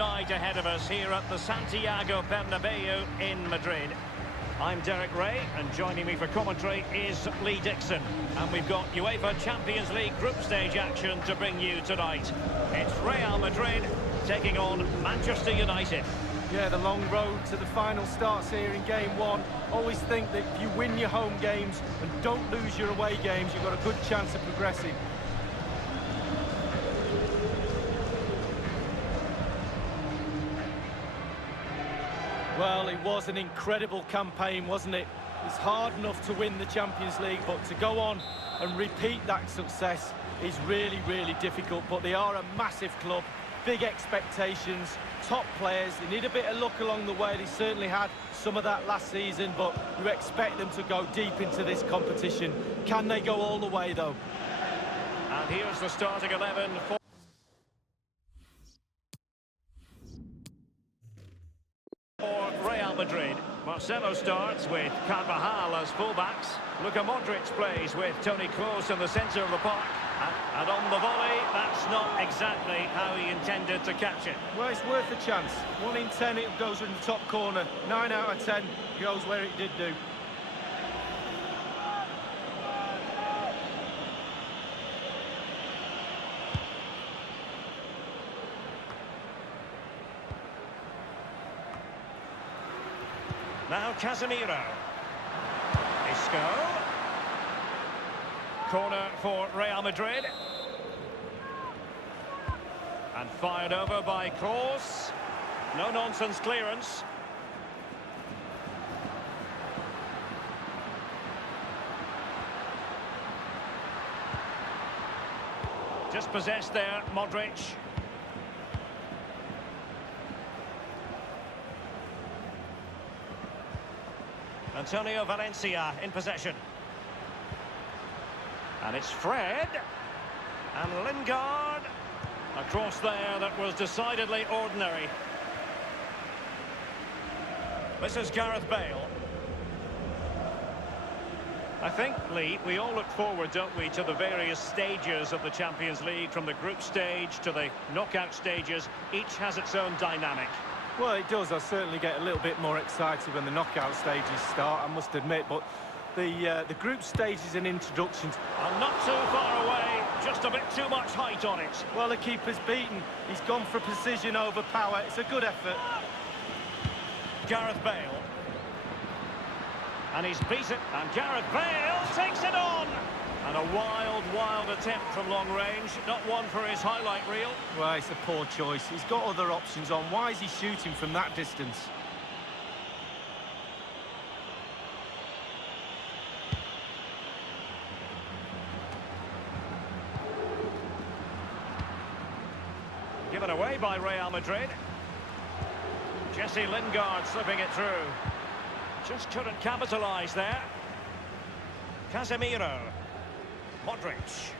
night ahead of us here at the Santiago Bernabeu in Madrid. I'm Derek Ray, and joining me for commentary is Lee Dixon. And we've got UEFA Champions League group stage action to bring you tonight. It's Real Madrid taking on Manchester United. Yeah, the long road to the final starts here in game one. Always think that if you win your home games and don't lose your away games, you've got a good chance of progressing. Well, it was an incredible campaign, wasn't it? It's hard enough to win the Champions League, but to go on and repeat that success is really, really difficult. But they are a massive club, big expectations, top players. They need a bit of luck along the way. They certainly had some of that last season, but you expect them to go deep into this competition. Can they go all the way, though? And here's the starting 11 for Real Madrid. Marcelo starts with Carvajal as fullbacks. Luka Modric plays with Toni Kroos in the centre of the park. And on the volley, that's not exactly how he intended to catch it. Well, it's worth a chance. 1 in 10 it goes in the top corner. 9 out of 10 goes where it did do. Now Casemiro. Isco. Corner for Real Madrid. And fired over by Kroos. No-nonsense clearance. Just possessed there, Modric. Antonio Valencia in possession. And it's Fred. And Lingard. A cross there that was decidedly ordinary. This is Gareth Bale. I think, Lee, we all look forward, don't we, to the various stages of the Champions League, from the group stage to the knockout stages. Each has its own dynamic. Well, it does. I certainly get a little bit more excited when the knockout stages start, I must admit, but the group stages and introductions are not too far away, just a bit too much height on it. Well, the keeper's beaten. He's gone for precision over power. It's a good effort. Gareth Bale. And he's beaten. And Gareth Bale takes it on. And a wild, wild attempt from long range. Not one for his highlight reel. Well, it's a poor choice. He's got other options on. Why is he shooting from that distance? Given away by Real Madrid. Jesse Lingard slipping it through. Just couldn't capitalise there. Casemiro. Modric.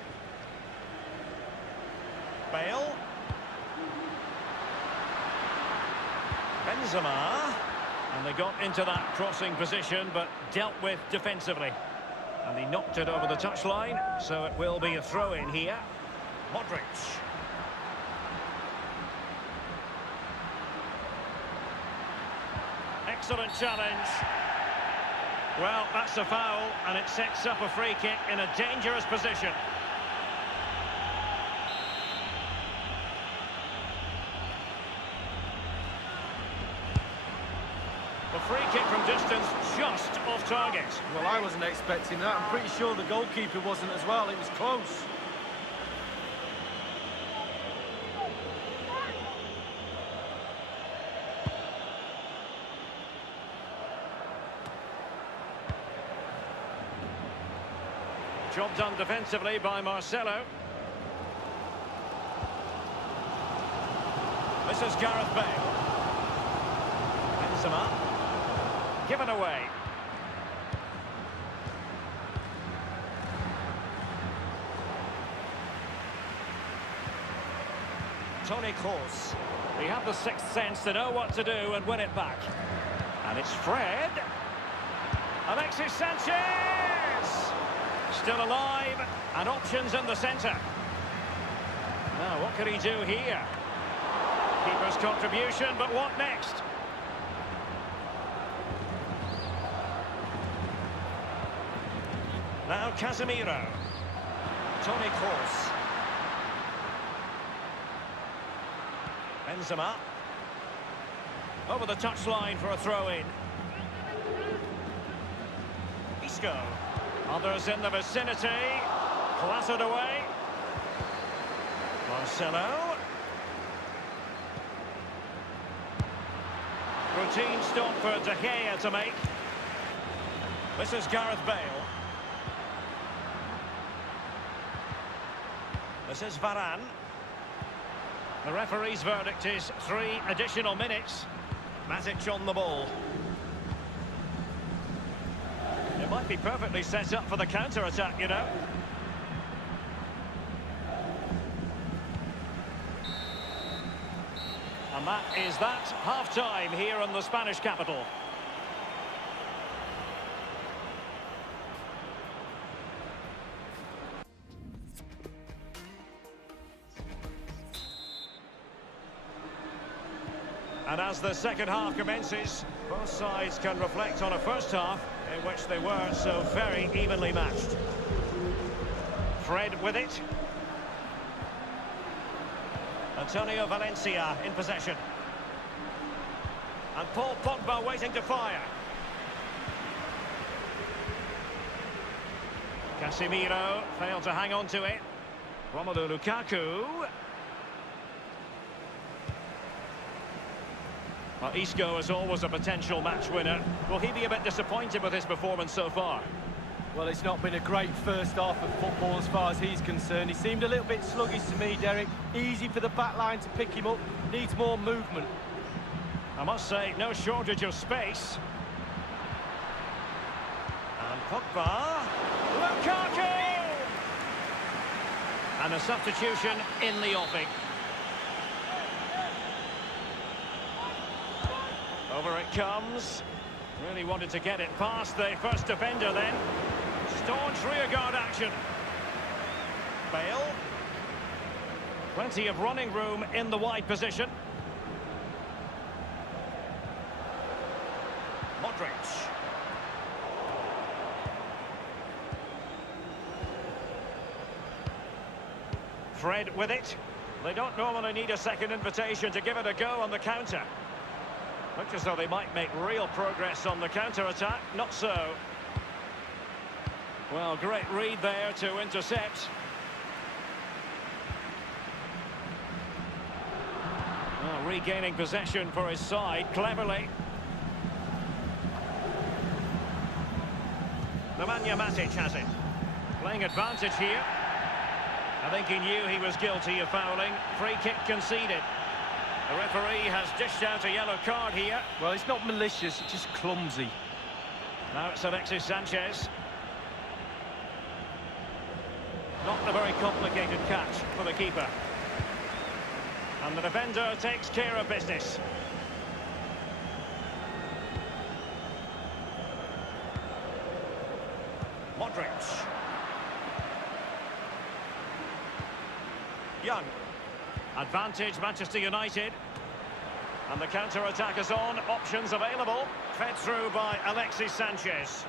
Bale. Benzema. And they got into that crossing position, but dealt with defensively. And he knocked it over the touchline, so it will be a throw-in here. Modric. Excellent challenge. Well, that's a foul, and it sets up a free kick in a dangerous position. The free kick from distance, just off target. Well, I wasn't expecting that. I'm pretty sure the goalkeeper wasn't as well. It was close. Job done defensively by Marcelo. This is Gareth Bale. Benzema. Given away. Toni Kroos. They have the sixth sense to know what to do and win it back. And it's Fred. Alexis Sanchez! Still alive, and options in the centre. Now, what could he do here? Keeper's contribution, but what next? Now Casemiro. Toni Kroos. Benzema. Over the touchline for a throw-in. Isco. Others in the vicinity. Clattered away. Marcelo. Routine stop for De Gea to make. This is Gareth Bale. This is Varane. The referee's verdict is 3 additional minutes. Matic on the ball. It might be perfectly set up for the counter-attack, you know. And that is that. Half-time here in the Spanish capital. And as the second half commences, both sides can reflect on a first half in which they were so very evenly matched. Fred with it. Antonio Valencia in possession. And Paul Pogba waiting to fire. Casemiro failed to hang on to it. Romelu Lukaku. Well, Isco is always a potential match winner. Will he be a bit disappointed with his performance so far? Well, it's not been a great first half of football as far as he's concerned. He seemed a little bit sluggish to me, Derek. Easy for the back line to pick him up. Needs more movement. I must say, no shortage of space. And Pogba. Lukaku! And a substitution in the offing. Over it comes. Really wanted to get it past the first defender then. Staunch rearguard action. Bale. Plenty of running room in the wide position. Modric. Fred with it. They don't normally need a second invitation to give it a go on the counter. Looks as though they might make real progress on the counter-attack. Not so. Well, great read there to intercept. Well, regaining possession for his side, cleverly. Nemanja Matic has it. Playing advantage here. I think he knew he was guilty of fouling. Free kick conceded. The referee has dished out a yellow card here. Well, it's not malicious, it's just clumsy. Now it's Alexis Sanchez. Not a very complicated catch for the keeper. And the defender takes care of business. Modric. Young. Advantage Manchester United. And the counter-attack is on. Options available. Fed through by Alexis Sanchez.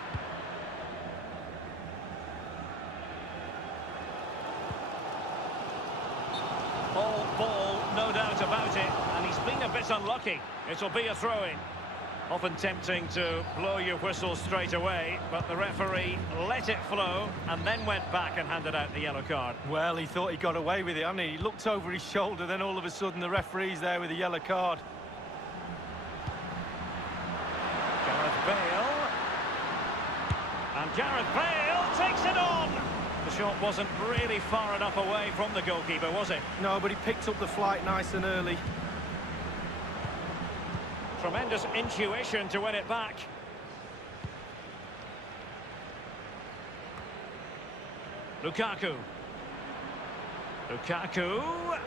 All ball, no doubt about it. And he's been a bit unlucky. It'll be a throw-in. Often tempting to blow your whistle straight away, but the referee let it flow and then went back and handed out the yellow card. Well, he thought he got away with it, hadn't he? He looked over his shoulder, then all of a sudden the referee's there with a yellow card. Gareth Bale. And Gareth Bale takes it on! The shot wasn't really far enough away from the goalkeeper, was it? No, but he picked up the flight nice and early. Tremendous intuition to win it back. Lukaku. Lukaku.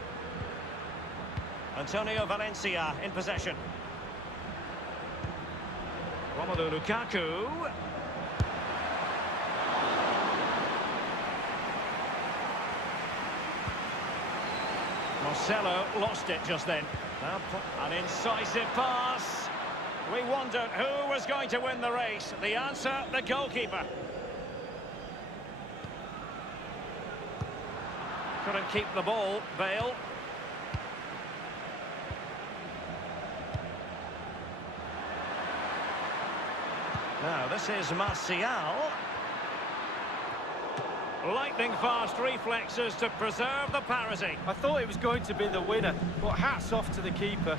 Antonio Valencia in possession. Romelu Lukaku. Marcelo lost it just then. An incisive pass. We wondered who was going to win the race. The answer, the goalkeeper. Couldn't keep the ball, Bale. Now, this is Martial. Lightning-fast reflexes to preserve the parity. I thought it was going to be the winner, but hats off to the keeper.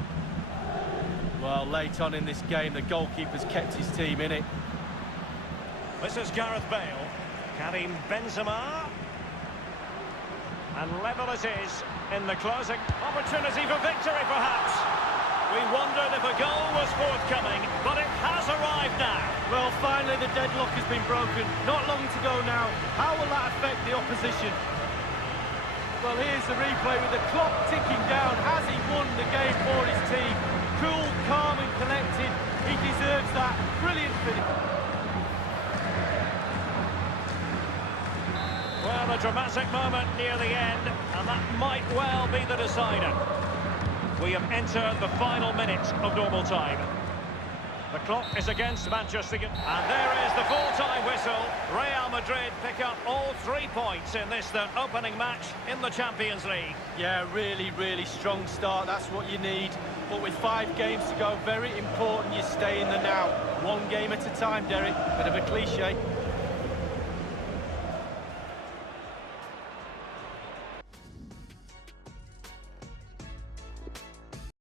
Well, late on in this game, the goalkeeper's kept his team in it. This is Gareth Bale. Karim Benzema. And level it is in the closing. Opportunity for victory, perhaps. We wondered if a goal was forthcoming, but it has arrived now. Well, finally the deadlock has been broken. Not long to go now. How will that affect the opposition? Well, here's the replay with the clock ticking down. Has he won the game for his team? Cool, calm and collected. He deserves that. Brilliant finish. Well, a dramatic moment near the end, and that might well be the decider. We have entered the final minutes of normal time. The clock is against Manchester United. And there is the full-time whistle. Real Madrid pick up all 3 points in this, their opening match in the Champions League. Yeah, really, really strong start. That's what you need. But with 5 games to go, very important you stay in the now. One game at a time, Derek. Bit of a cliche.